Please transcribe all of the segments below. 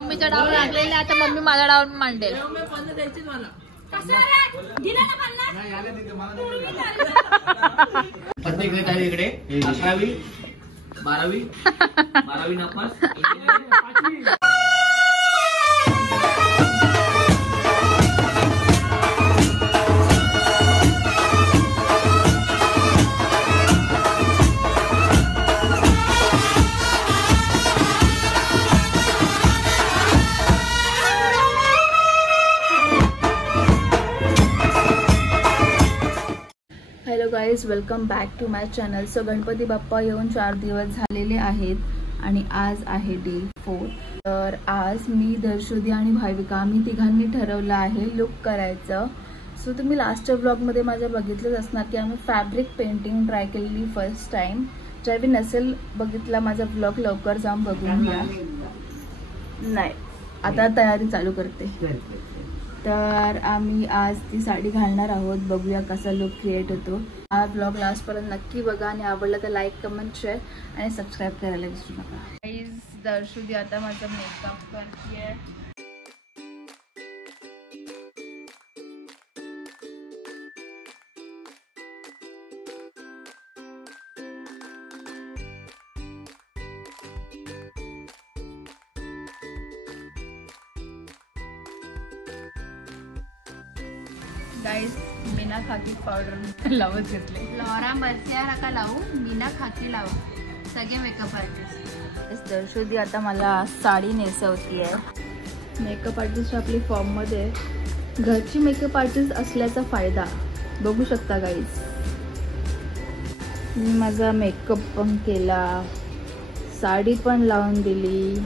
मम्मीचा डाव लागलेला आता मम्मी माझा डाव मांडेल. इकडे 11वी 12वी नापास. Hello guys, welcome back to my channel. So Ganpati Bappa येऊन 4 दिवस झालेले आहेत आणि आज आहे डे 4. तर आज मी, दर्शुदी आणि भाविका आम्ही तिघांनी ठरवलं आहे लुक करायचं. सो तुम्ही लास्टच्या ब्लॉगमध्ये माझ्या बघितलंच असणार की आम्ही फॅब्रिक पेंटिंग ट्राय केलेली फर्स्ट टाइम. ज्यावेळी नसेल बघितला माझा ब्लॉग लवकर जाऊन बघून घ्या. नाही, आता तयारी चालू करते. तर आम्ही आज ती साडी घालणार आहोत. बघूया कसा लुक क्रिएट होतो. हा ब्लॉग लास्टपर्यंत नक्की बघा आणि आवडला तर लाईक, कमेंट, शेअर आणि सबस्क्राईब करायला विसरू नका. गाईज, दर्शुदी आता माझा मेकअप करते. गाइस, मीना खाकी पावडर लावत घेतले. लॉरा बर्सिया का लावू, मीना खाकी लावू, सगळे मेकअप आर्टिस्ट. दर्शुदी आता मला साडी नेसवती आहे. मेकअप आर्टिस्ट आपली फॉर्म मध्ये, घरची मेकअप आर्टिस्ट असल्याचा फायदा बघू शकता गाईज. मी माझा मेकअप पण केला, साडी पण लावून दिली.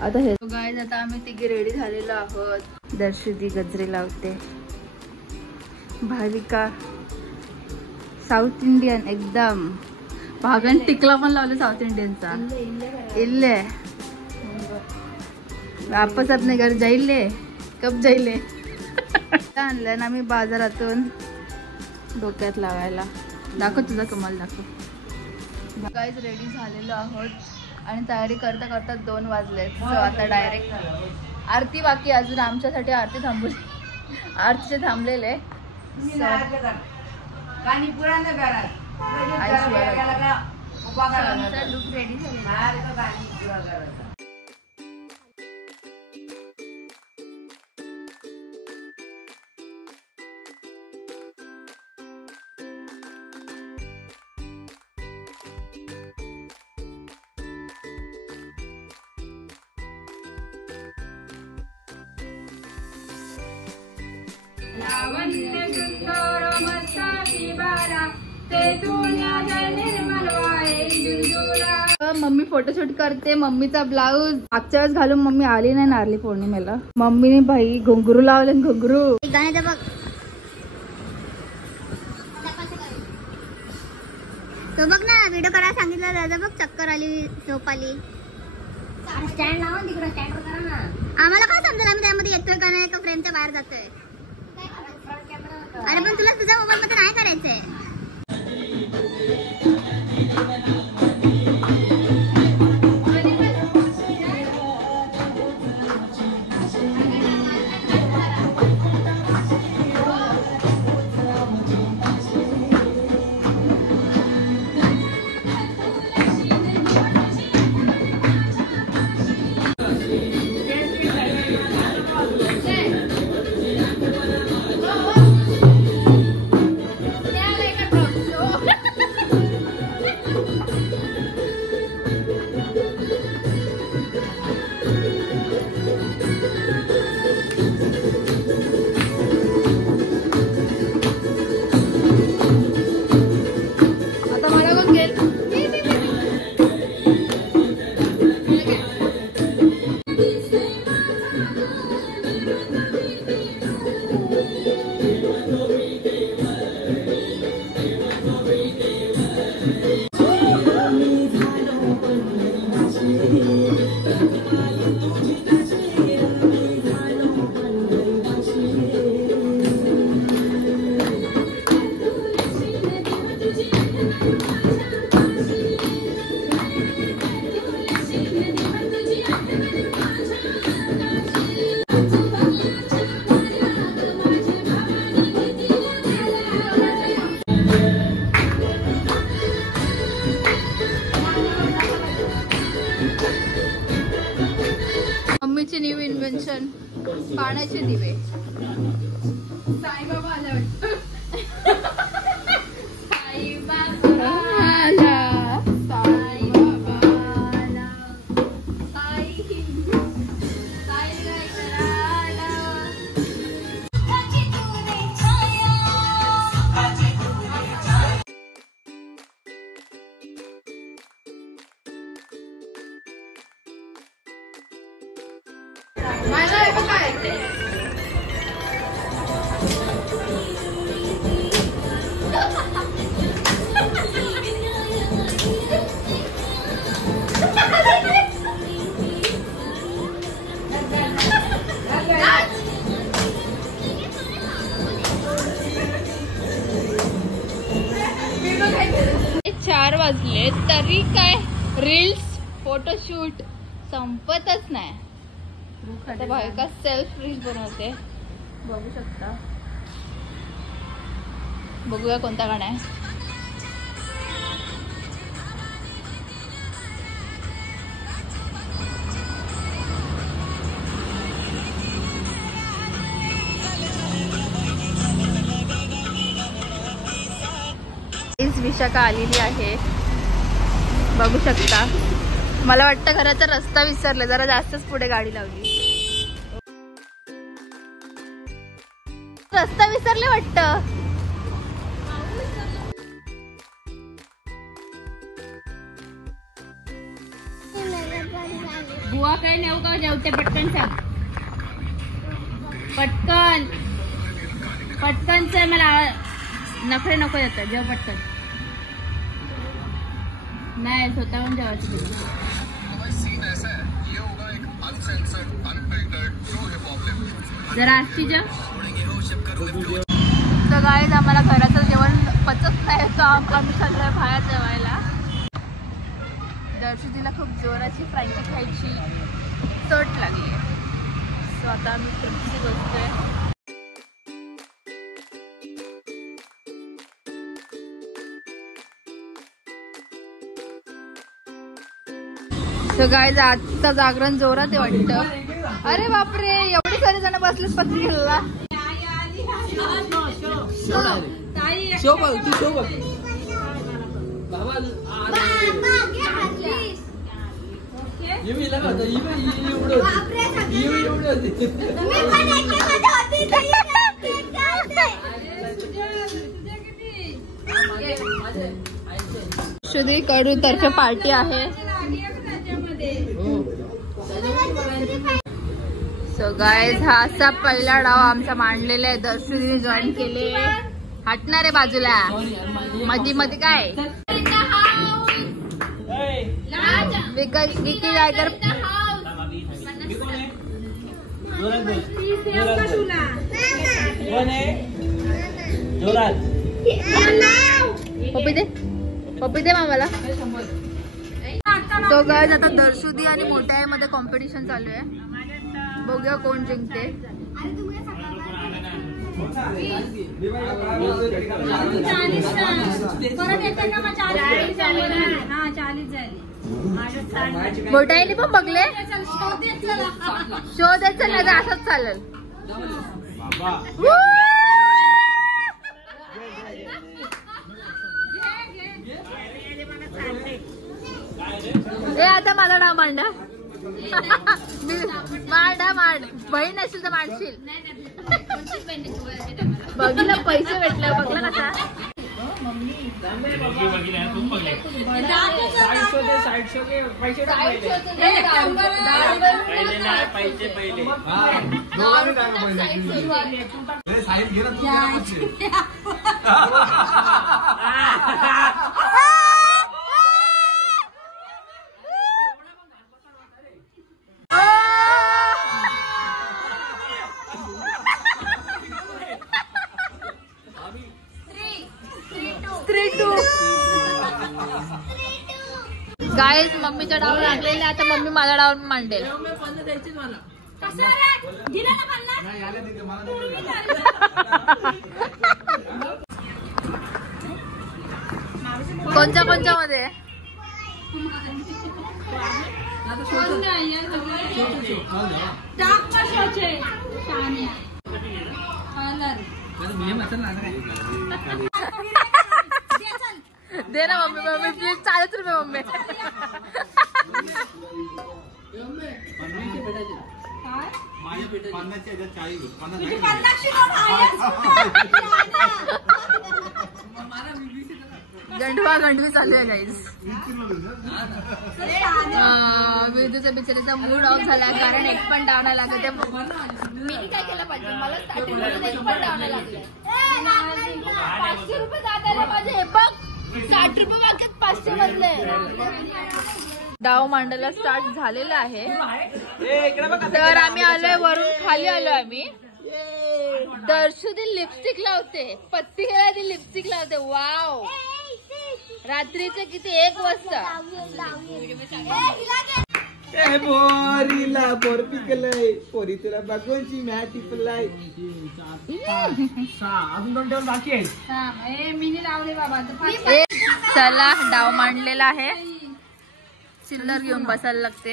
आता हे गाईज, आता आम्ही तिघे रेडी झालेलो आहोत. दर्शुदी गजरे लावते, भाविका साऊथ इंडियन एकदम. भागन टिकला पण लावले साऊथ इंडियनचा. इल्ले वापस अपने घर जाईले, कब जाईले. आणलं ना मी बाजारातून डोक्यात लावायला. दाखव तुझा कमाल, दाखव. गाईज, रेडी झालेलो आहोत आणि तयारी करता करता 2 वाजले. सो आता डायरेक्ट आरती बाकी. अजून आमच्यासाठी आरती आरतीचे थांबलेले. लुक रेडी झाले. मम्मी फोटोशूट करते. मम्मीचा ब्लाऊज मागच्या वेळेस घालून मम्मी आली नाही नारळी पौर्णिमेला. मम्मीने भाई घुंगरू लावले. घुंगरू गाण्याचं बघ. तो बघ ना, व्हिडिओ करायला सांगितलं दादा, बघ चक्कर आली, झोप आली. स्टँड लावा तिकडे, स्टँड करा ना. आम्हाला काय समजेल आम्ही त्यामध्ये येतोय का नाही, का फ्रेमच्या बाहेर जातोय. अरे पण तुला तुझ्या मोबाईल मध्ये नाही करायचंय. सोन्याचे दिवे. साईबाबा आला वाटतं. साईबाबा आला. साईबाबा आला. साई आला. मला हे काय चार वाजले तरी काय रील्स फोटोशूट संपतच नाही. आता भाविका सेल्फ रील बनवते, बघू शकता. बघूया कोणता गाणं आहे. विशाखा आलेली आहे, बघू शकता. मला वाटतं घराचा रस्ता विसरला, जरा जास्तच पुढे गाडी लावली. रस्ता विसरले वाटतं. बुवा काय नेऊ का जेवते पटकन सांग. पटकन पटकन च मला नखरे नको येतात. जेव पटकन. नाही स्वतःहून जेवायचं. जरा आजची जेव. तर गाईज आम्हाला घराचं जेवण पचत नाही, तर आम्ही सगळं बाहेर जेवायला. दर्शनीला खूप जोराची फ्रांकी खायची चट लागली. सो आता आम्ही ट्रिपची बसतोय. सो गाईज आजचं जागरण जोरात आहे वाटतं. अरे बापरे, एवढे सारे जण बसलेच पत्रिकेला. श्रुती कडू तर्फे पार्टी आहे. सो गाईज हा असा पहिला डाव आमचा मांडलेला आहे. दर्शनीने जॉईन केले. हटणार आहे बाजूला. मध्ये मध्ये काय विकी जायकर. पप्पी दे, पप्पी दे मामाला. तो गाईज आता दर्शुदी आणि मोठ्या आई मध्ये कॉम्पिटिशन चालू आहे. बघूया कोण जिंकते. मोठ्या आईने पण बघले. शो द्यायचं नाही तर असंच चालेल. ए आता मला ना मांडा. मांडा मांड. बहीण असेल तर मांडशील. बघितलं पैसे भेटले. बघला कसा. गाईज मम्मीच्या डाव लागलेले. आता मम्मी माझा डाव मांडेल. कोणत्या कोणत्या मध्ये दे ना मम्मी मम्मी प्लीज 40 रुपये मम्मी. गंडवा गंडवी चालू आहे गाईज. विदूचा बिचारीचा मूड ऑफ झाला कारण एक पण डाव नाही लागत. मी काय केलं पाहिजे मला स्टार्टिंग मध्ये एक पण डाव नाही लागलाय. 500 रुपये जाताना माझे हे बघ 60 रुपये वाक्यात 500 मधले. डाव मांडायला स्टार्ट झालेला आहे. तर आम्ही आलोय वरून खाली आलोय आम्ही. दर्शुदी लिपस्टिक लावते पत्ती ती लिपस्टिक लावते. वाव रात्रीचं किती 1 वाजता. पोरीला पोर पिकलय पोरी तुला बघूनची मॅ टिपलाय. अजून 2 ठेवून बाकी आहे. चला डाव मांडलेला आहे. चिल्लर घेऊन बसायला लागते.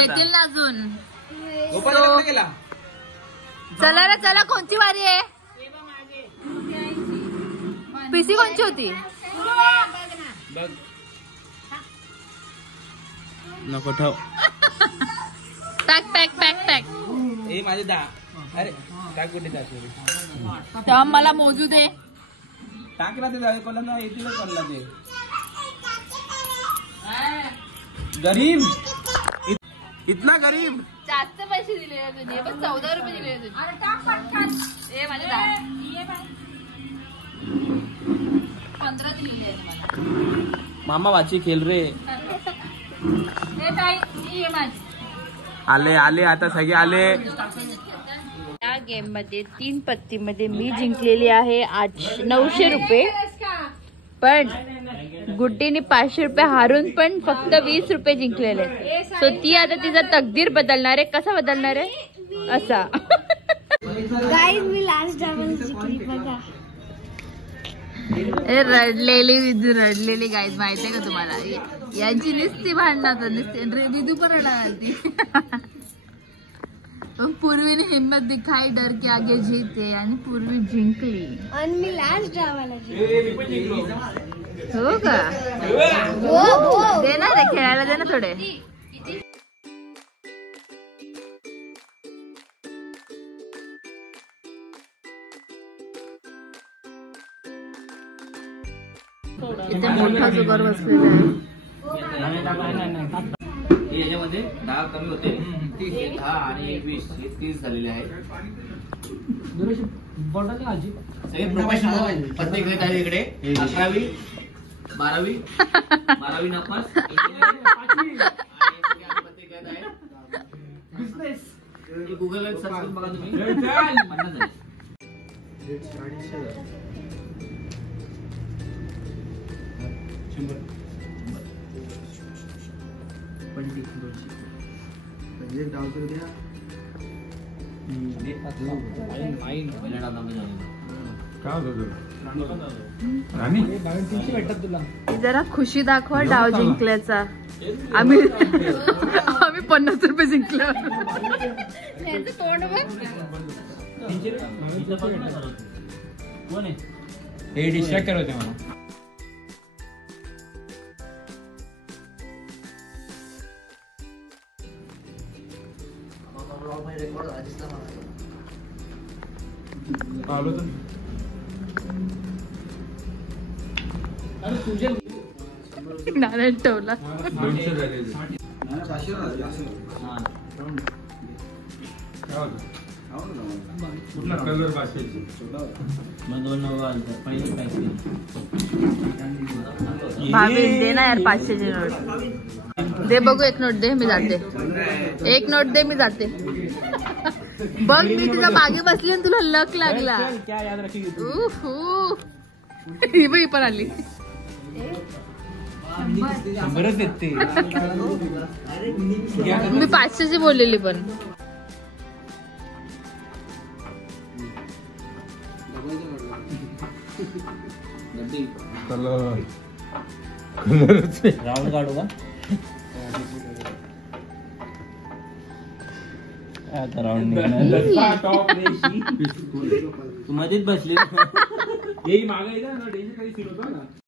येतील ना अजून. चला रे चला. कोणती वारी आहे. पीसी कोणची होती. नको ठेव. Pack pack pack pack. ए माझे 10. अरे काय कुठे जातो तेव्हा मला मोजू दे. टाकला ते जावे कोणाला येतील कोणाला ते गरीब इतना गरीब. जास्त पैसे दिले तुझे बस 14 रुपये दिले तुझे. ए माझे 15 दिलेले आहे मामा वाची खेळ रे. आले आले आता सगळे आले. या गेम मध्ये 3 पत्तीमध्ये मी जिंकलेली आहे 900 रुपये. पण गुड्डीने 500 रुपये हारून पण फक्त 20 रुपये जिंकलेले. सो ती आता तिचा तकदीर बदलणार आहे. कसा बदलणार आहे असा. गाईज मी लास्ट डायमंड जिंकली बघा. रडलेली गाईज माहितीये का तुम्हाला. यांची नुसती भांडणार नुसती विदू पण रडणार ती. पूर्वीने हिम्मत दिखाई डर के आगे जीते आणि पूर्वी जिंकली. आणि मी लास्ट डावाला हो का. दे ना रे खेळायला दे ना थोडे. इथे मोठा जुगार बसलेला आहे. याच्यामध्ये 10 कमी होते. 10 आणि 20 हे 30 झालेले आहेत. सगळे प्रोफेशनल पत्ते घेत आहे इकडे. 11वी 12वी 12वी नापास पत्ते घेत आहे. गुगल सर्च करून बघा तुम्ही. जरा खुशी दाखवा डाव जिंकल्याचा. आम्ही 50 रुपये जिंकलो. तोंड हे डिस्ट्रॅक्ट होते मला. नारायण ठेवला. भाभी दे ना यार 500ची नोट दे. बघू 1 नोट दे मी जाते. 1 नोट दे मी जाते. बघ मी तुझ्या मागे बसली आणि तुला लक लागला. ही पण आली. 100च देते. मी 500ची बोललेली पण. राऊंड काढू का. तू मध्येच बसली मागे